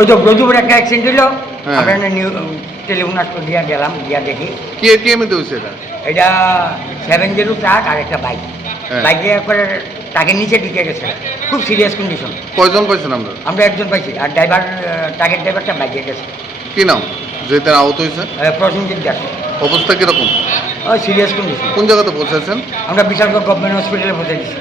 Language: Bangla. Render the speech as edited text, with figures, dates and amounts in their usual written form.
ওই তো ব্রজপুরে একটা অ্যাক্সিডেন্ট হলো, হ্যাঁ। আপনার টেলিফোন আসলো, দিয়া গেলাম, দিয়া দেখি কি এমনিতে হয়েছে এটা? এটা 7-0 ট্রাক আর একটা বাইক। হ্যাঁ। বাইকে একবারে ট্রাকের নিচে ঢুকে গেছে, খুব সিরিয়াস কন্ডিশন। কয়জন পাইছেন আমরা? আমরা একজন পাইছি, আর ড্রাইভার, ট্রাকের ড্রাইভারটা বাইকে গেছে। কি নাম যে তার আহত হয়েছে? প্রসেনজিৎ দাস। অবস্থা কিরকম? Serious condition. কোন জায়গাতে পৌঁছেছেন? আমরা বিশালগড় গভর্নমেন্ট হসপিটালে পৌঁছে দিচ্ছি।